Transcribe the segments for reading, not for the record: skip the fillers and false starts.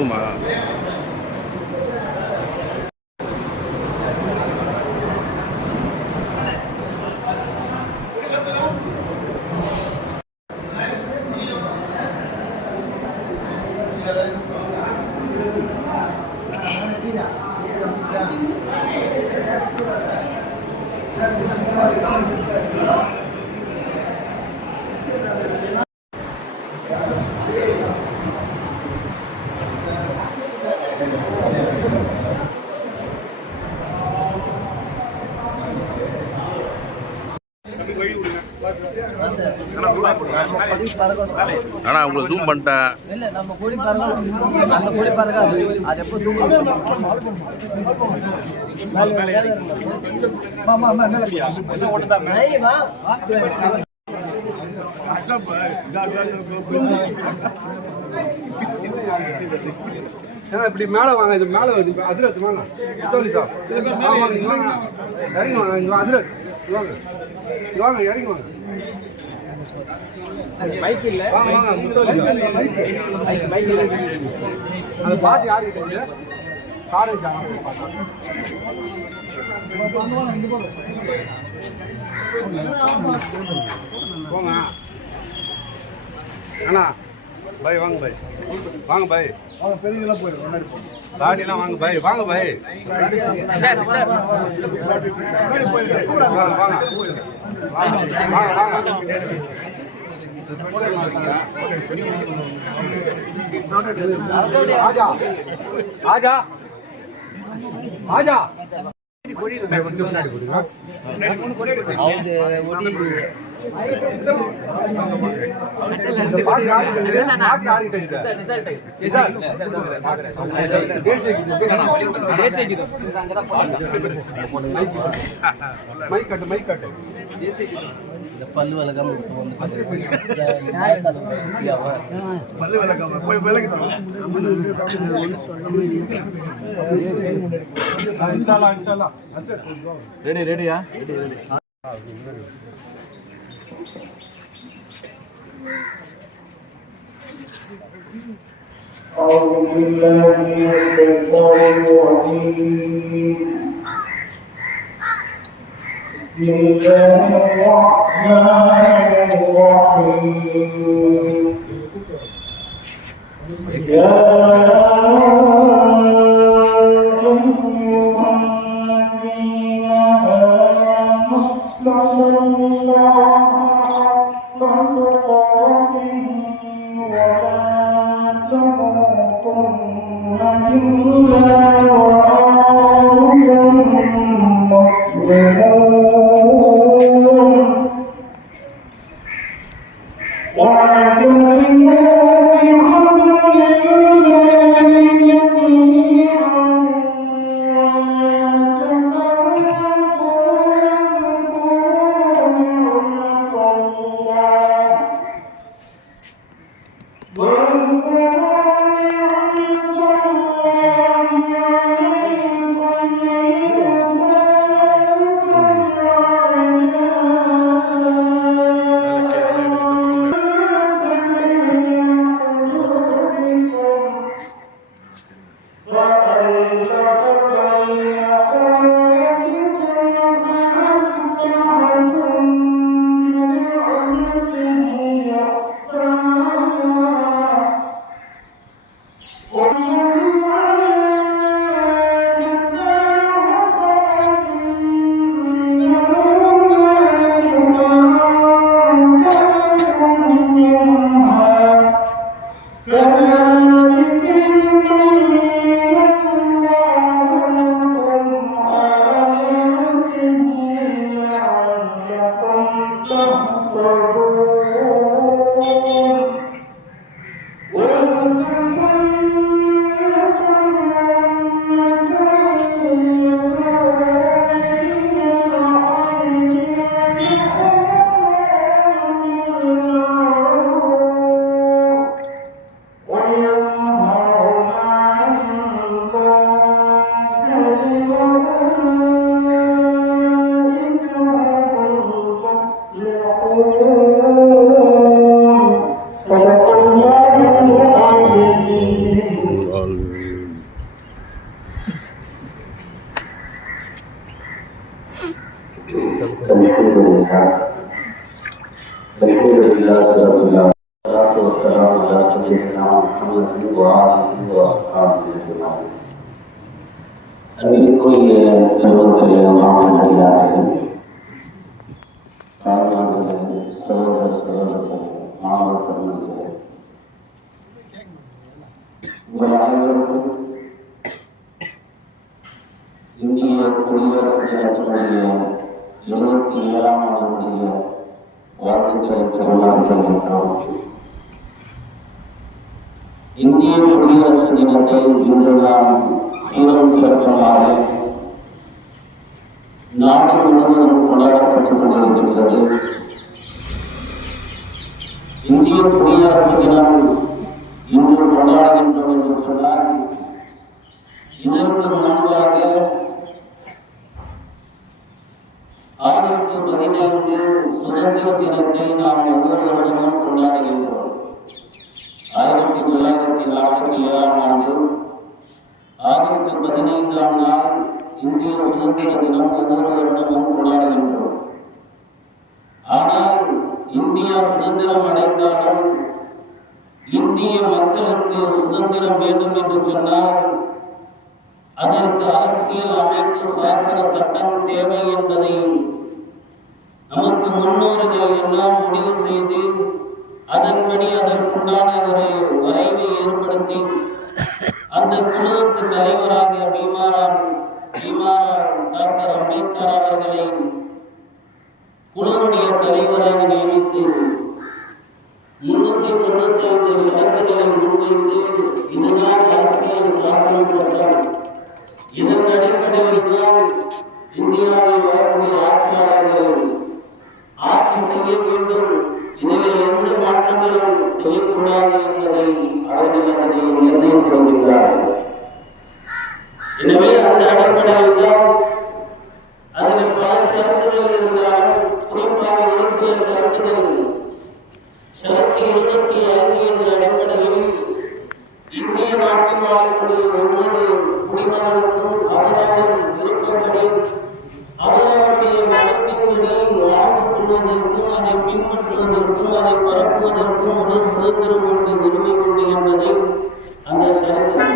ஜூமா ஆனா உங்களை ஜூம் பண்ணிட்டேன். இல்ல நம்ம கொடி பாருங்க, அந்த கொடி பாருங்க, அது எப்போ ஜூம் இப்படி மேலே வாங்க, இது மேலே வருது. அதிரத்து வாங்க, சார் இறங்கி வாங்க, அதிரத்து வாங்க, வாங்க இறங்கி வாங்க. பைக் இல்ல, வாங்க வாங்க அந்த பாட்டு யாருக்கு கார் போங்க அண்ணா பாய், வாங்க பாய், வாங்க பாய், பெரியெல்லாம் போயிடும் முன்னாடி தாடியெல்லாம் வாங்க பாய், வாங்க பாய், வாங்க आजा आजा आजा பல்லு விளக்காம பல்லு விளக்காம போய் விளக்கிட்டோம். ரெடி ரெடியா? أعوذ بالله من الشيطان الرجيم. بسم الله الرحمن الرحيم. يا அன்பிற்குரிய பெருமக்களே, மாமன்னடியார்கள், சகோதர சகோதரர்கள், மாணவ பெருமக்களே, உங்கள் அனைவருக்கும் இந்திய குடியரசு தினத்தினுடைய 77ஆம் ஆண்டுடைய வாழ்த்துக்களை பெருமாறுகின்றோம். இந்திய குடியரசு தினத்தை இன்று நாம் சீரும் சிறப்பாக நாடு முழுவதும் கொண்டாடப்பட்டுக் கொண்டிருக்கிறது. இந்திய குடியரசு தினம் இன்று கொண்டாடுகின்றோம் என்று சொன்னால், இதற்கு முன்பாக ஆகஸ்ட் 15 சுதந்திர தினத்தை நாம் ஒவ்வொரு வருடமும் கொண்டாடுகின்றோம். 1947ஆம் ஆண்டு ஆகஸ்ட் 15ஆம் நாள் இந்திய சுதந்திர தினம் ஒவ்வொரு வருடமும் கொண்டாடுகின்றோம். ஆனால் இந்தியா சுதந்திரம் அடைந்தாலும் இந்திய மக்களுக்கு சுதந்திரம் வேண்டும் என்று சொன்னால் அதற்கு அரசியல் அமைப்பு, சாசன சட்டம் தேவை என்பதை நமக்கு முன்னோர்கள் எல்லாம் முடிவு செய்து அதன்படி அதற்குண்டான ஒரு வரைவை ஏற்படுத்தி அந்த குழுவுக்கு தலைவராக பீமாராம் டாக்டர் அம்பேத்கர் அவர்களை குழுவுடைய தலைவராக நியமித்து 395 ஷரத்துகளை முன்வைத்து இதுதான் அரசியல் சாசன சட்டம், இதன் அடிப்படையில் தான் இந்தியாவில் வரக்கூடிய ஆட்சியாளர்கள் ஆட்சி செய்ய வேண்டும், இதில் எந்த மாற்றங்களும் செய்யக்கூடாது என்பதை அவர்கள் அதனை நிர்ணயித்திருக்கிறார்கள். எனவே அந்த அடிப்படையில் தான் அதில் பல ஷரத்துகள் இருந்தாலும் குறிப்பாக ஒரு சில ஷரத்துகள் ஷரத்து 25 என்ற அடிப்படையில் இந்திய நாட்டில் வாழக்கூடிய ஒவ்வொரு குடிமகனுக்கும் அவரவர் விருப்பப்படி அவரவருடைய மதத்தின்படி வாழ்ந்து கொள்வதற்கும் அதை பின்பற்றுவதற்கும் அதை பரப்புவதற்கும் ஒரு சுதந்திரம் உண்டு, உரிமை உண்டு என்பதை அந்த ஷரத்து.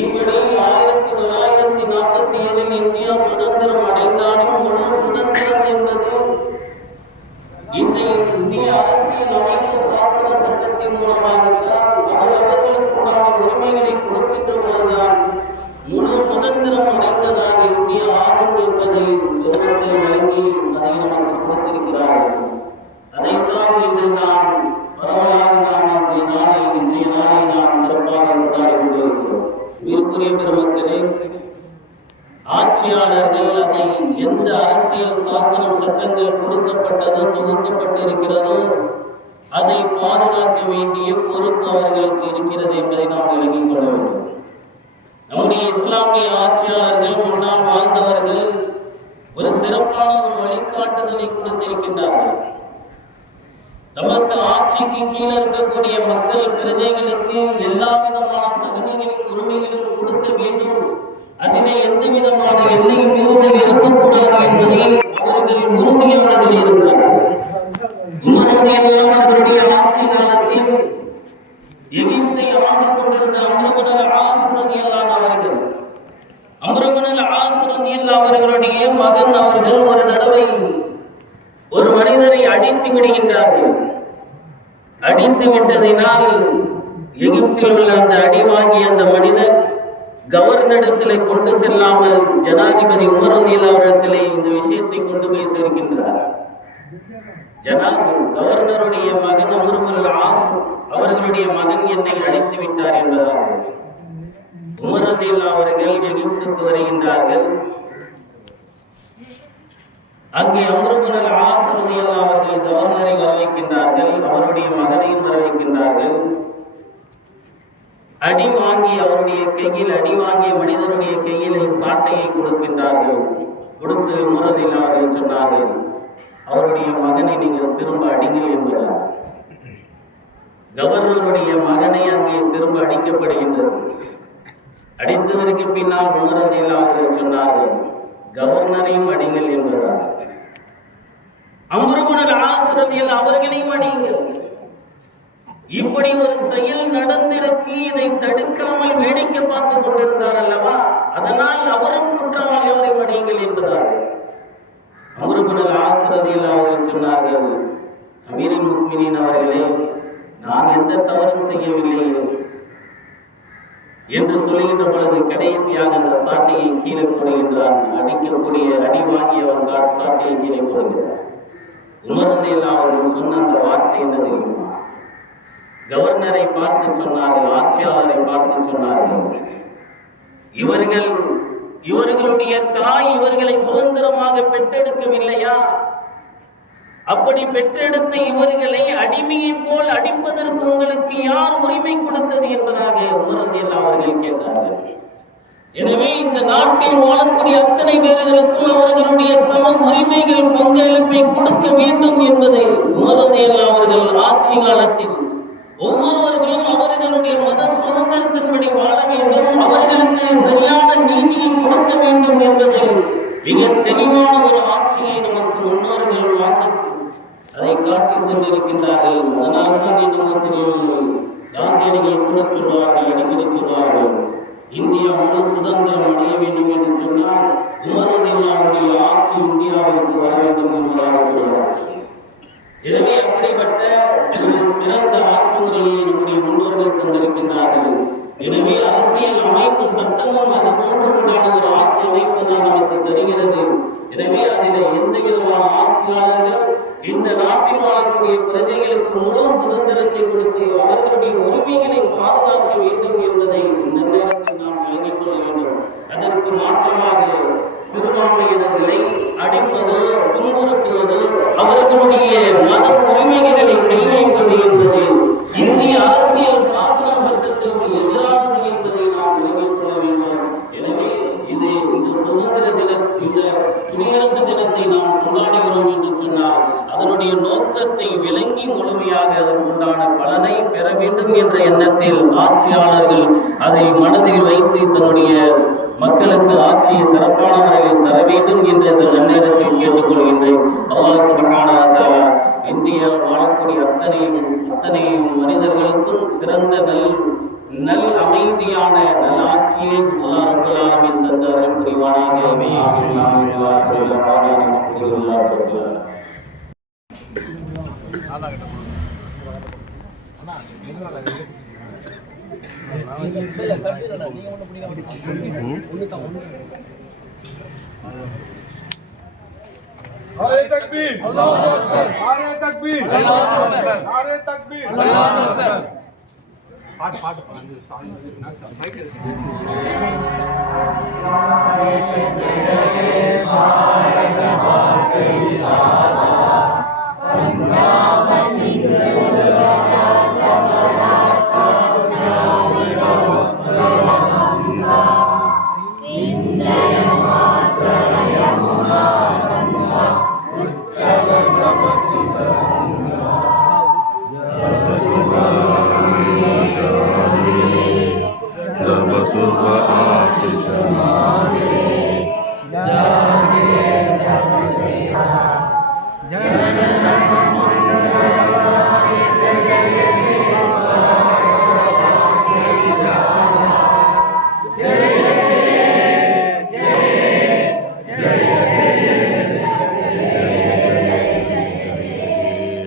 இப்படி 1947 இந்தியா சுதந்திரம் அடைந்தாலும் முழு சுதந்திரம் என்பது இந்த இந்திய அரசியல் அமைப்பு சாசன சட்டத்தின் மூலமாகத்தான் அவர்களுக்குண்டான உரிமைகளை கொடுக்கின்ற போதுதான் முழு சுதந்திரம் அடைந்ததாக இந்தியா ஆகும் என்பதை பெருமக்கள் வழங்கி அதை நமக்கு கொடுத்திருக்கிறார்கள். அதைத்தான் இன்று நாம் பரவலாக இன்றைய நாளை நாம் சிறப்பாக கொண்டாடி கொண்டிருக்கிறோம். இதற்குரிய பெருமக்களே, ஆட்சியாளர்கள் அதை எந்த அரசியல் சாசனம் சட்டங்கள் கொடுக்கப்பட்டதோ தொகுக்கப்பட்டிருக்கிறதோ அதை பாதுகாக்க வேண்டிய பொறுப்பு அவர்களுக்கு இருக்கிறது என்பதை நாம் விளங்கிக் கொள்ள வேண்டும். நம்முடைய இஸ்லாமிய ஆட்சியாளர்கள், முன்னால் வாழ்ந்தவர்கள் ஒரு சிறப்பான ஒரு வழிகாட்டுதலை கொடுத்திருக்கின்றார்கள். நமக்கு ஆட்சிக்கு கீழே இருக்கக்கூடிய மக்கள் பிரஜைகளுக்கு எல்லா விதமான சலுகைகளின் உரிமைகளும் கொடுக்க வேண்டும், அதிலே எந்த விதமான எல்லையும் மீறுதல் இருக்கக்கூடாது என்பதை அவர்கள் உறுதியாக அதில் இருந்தார்கள். அவர்களுடைய ஆட்சி காலத்தில் எகிப்தை ஆண்டு கொண்டிருந்த அம்ருபுல் ஆஸ் ரலியல்லாஹு அவர்களுடைய மகன் அவர்கள் ஒரு தடவை ஒரு மனிதரை அடித்து விடுகின்றார்கள். அடித்து விட்டதினால் எகிப்தில் உள்ள அந்த அடி வாங்கிய அந்த மனிதர் கவர்னரிடத்திலே கொண்டு செல்லாமல் ஜனாதிபதி உமர் ரலியல்லாஹு அவர்களிடத்திலே இந்த விஷயத்தை கொண்டு போய் சேர்க்கின்றார். கவர்னருடைய மகன் அம்ருபுல் ஆஸ் அவர்களுடைய மகன் என்னை அடித்து விட்டார் என்பதாக உமர் ரலியல்லாஹு அவர்கள் எகிப்துக்கு வருகின்றார்கள். அங்கே அம்ருபுல் ஆஸ் ரலியல்லாஹு அவர்கள் கவர்னரை வரவைக்கின்றார்கள், அவருடைய மகனையும் வரவைக்கின்றார்கள். அடி வாங்கி அவருடைய கையில் அடி வாங்கிய மனிதனுடைய கையில் சாட்டையை கொடுக்கின்றார்கள். கொடுத்து உமர் ரலியல்லாஹு அவர்கள் சொன்னார்கள், அவருடைய மகனை நீங்கள் திரும்ப அடிங்கள் என்பதால் கவர்னருடைய மகனை அங்கே திரும்ப அடிக்கப்படுகின்றது. அடித்ததற்கு பின்னால் உமர் ரலியல்லாஹு அவர்கள் சொன்னார்கள், கவர்னரையும் அடிங்கள் என்பதாக. அம்ரு இப்னு ஆஸ் ரலியல்லாஹு அவர்களையும் அடியுங்கள். இப்படி ஒரு செயல் நடந்திருக்கு, இதை தடுக்காமல் வேடிக்கை பார்த்து கொண்டிருந்தார் அல்லவா, அதனால் அவரும் குற்றவாளி, அவரை அடியுங்கள் என்பதாக. அம்ரு இப்னு ஆஸ் ரலியல்லாஹு அவர்கள் சொன்னார்கள், அமீருல் முஃமினீன் அவர்களே, நான் எந்த தவறும் செய்யவில்லை என்று சொல்லுகின்ற பொழுது கடைசியாக அந்த சாட்டையை கீழே போடுகின்றான். அடிக்கக்கூடிய அடி வாங்கியவன் தான் சாட்டையை கீழே போடுகிறார். உமர் ரலியல்லாஹு அவர்கள் சொன்ன அந்த வார்த்தை என்ன தெரியுமா? கவர்னரை பார்த்து சொன்னார்கள், ஆட்சியாளரை பார்த்து சொன்னார்கள், இவர்களுடைய தாய் இவர்களை சுதந்திரமாக பெற்றெடுக்கவில்லையா? அப்படி பெற்றெடுத்த இவர்களை அடிமையை போல் அடிப்பதற்கு உங்களுக்கு யார் உரிமை கொடுத்தது என்பதாக உமர் ரலியல்லாஹு அவர்கள் கேட்டார்கள். எனவே இந்த நாட்டில் வாழக்கூடிய அத்தனை பேர்களுக்கும் அவர்களுடைய சம உரிமைகள் பங்களிப்பை கொடுக்க வேண்டும் என்பதை உமர் ரலியல்லாஹு அவர்கள் ஆட்சி காலத்தில் ஒவ்வொருவர்களும் அவர்களுடைய மத சுதந்திரத்தின்படி வாழ வேண்டும், அவர்களுக்கு சரியான நீதியை கொடுக்க வேண்டும் என்பது மிக தெளிவான ஒரு ஆட்சியை நமக்கு முன்னோர்கள் வாழ்ந்து அதை காட்டி சென்றிருக்கின்றார்கள். அதனால் தான் நமக்கு தெரியும், காந்தியடிகள் கூட சொல்வார்கள், அடிக்கடி சொல்வார்கள், இந்தியா முழு சுதந்திரம் அடைய வேண்டும் என்று சொன்னால் உமர் ரலியல்லாஹு அவருடைய ஆட்சி இந்தியாவிற்கு வர வேண்டும் என்பதாக சொல்வார்கள். எனவே அப்படிப்பட்ட சிறந்த ஆட்சி முறையை நம்முடைய முன்னோர்கள் தந்திருக்கின்றார்கள். எனவே அரசியல் அமைப்பு சட்டமும் அது போன்று உண்டான ஒரு ஆட்சி அமைப்பு தான் நமக்கு தருகிறது. எனவே அதில் எந்த விதமான ஆட்சியாளர்கள் இந்த நாட்டில் வாழக்கூடிய பிரஜைகளுக்கு முழு சுதந்திரத்தை கொடுத்து அவர்களுடைய உரிமைகளை பாதுகாக்க வேண்டும் என்பதை இந்த நேரத்தில் நாம் விளங்கிக் கொள்ள வேண்டும். அதற்கு மாற்றமாக சிறுபான்மையினர்களை அடிப்பதோ துன்புறுத்துவதோ அவர்களுடைய மத உரிமைகளை கைவிடுவது என்பது இந்திய அரசியல் சாசன சட்டத்திற்கு எதிரானது என்பதை நாம் விளங்கிக் கொள்ள வேண்டும். எனவே இது இந்த சுதந்திர தினம், இந்த குடியரசு தினத்தை நாம் கொண்டாடுகிறோம் என்று சொன்னால் அதனுடைய நோக்கத்தை விளங்கி முழுமையாக அதற்குண்டான பலனை பெற வேண்டும் என்ற எண்ணத்தில் ஆட்சியாளர்கள் அதை மனதில் வைத்து தன்னுடைய மக்களுக்கு ஆட்சியை சிறப்பான முறையில் தர வேண்டும் என்று இந்த நன்னேரத்தில் கேட்டுக்கொள்கின்றேன். அல்லாஹ் சுப்ஹானஹு வ தஆலா இந்தியா வாழக்கூடிய அத்தனை மனிதர்களுக்கும் சிறந்த நல் அமைதியான நல் ஆட்சியை அல்லாஹ் ரப்பல் ஆலமீன் தந்த அருள் புரிவானாக. नारे तकबीर, अल्लाहु अकबर, नारे तकबीर, अल्लाहु अकबर, नारे तकबीर, अल्लाहु अकबर. पाठ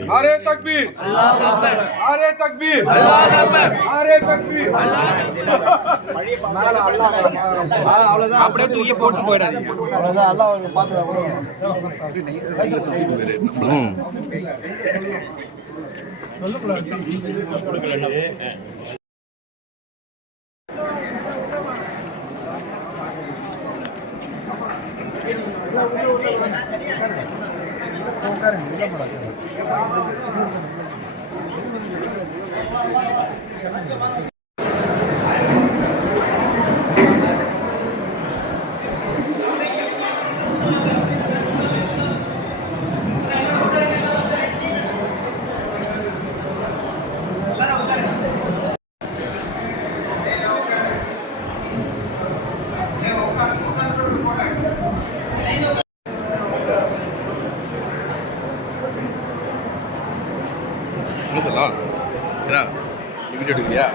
नारे तकबीर, अल्लाहु अकबर, नारे तकबीर, अल्लाहु अकबर, नारे तकबीर, மேல அல்லாஹ் அவ்வளவுதான், அப்படியே தூக்கி போட்டு போயிடாதீங்க. அவ்வளவுதான், அல்லாஹ் ஒரு பாத்துறா வீடியோ எடுக்கிறியா?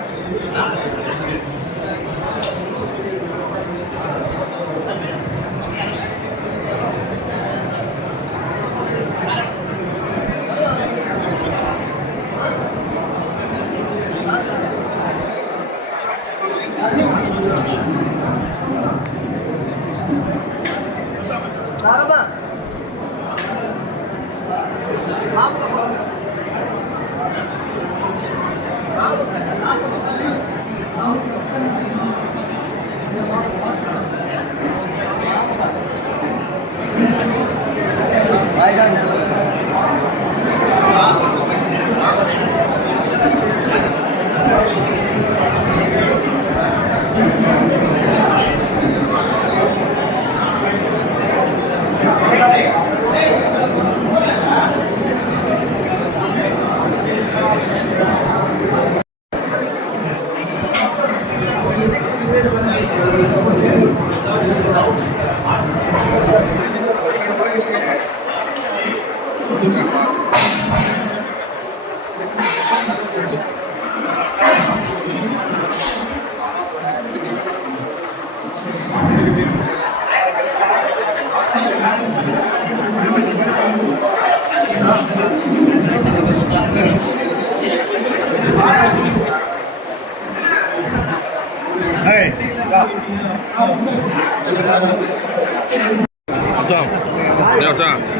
மச்சான்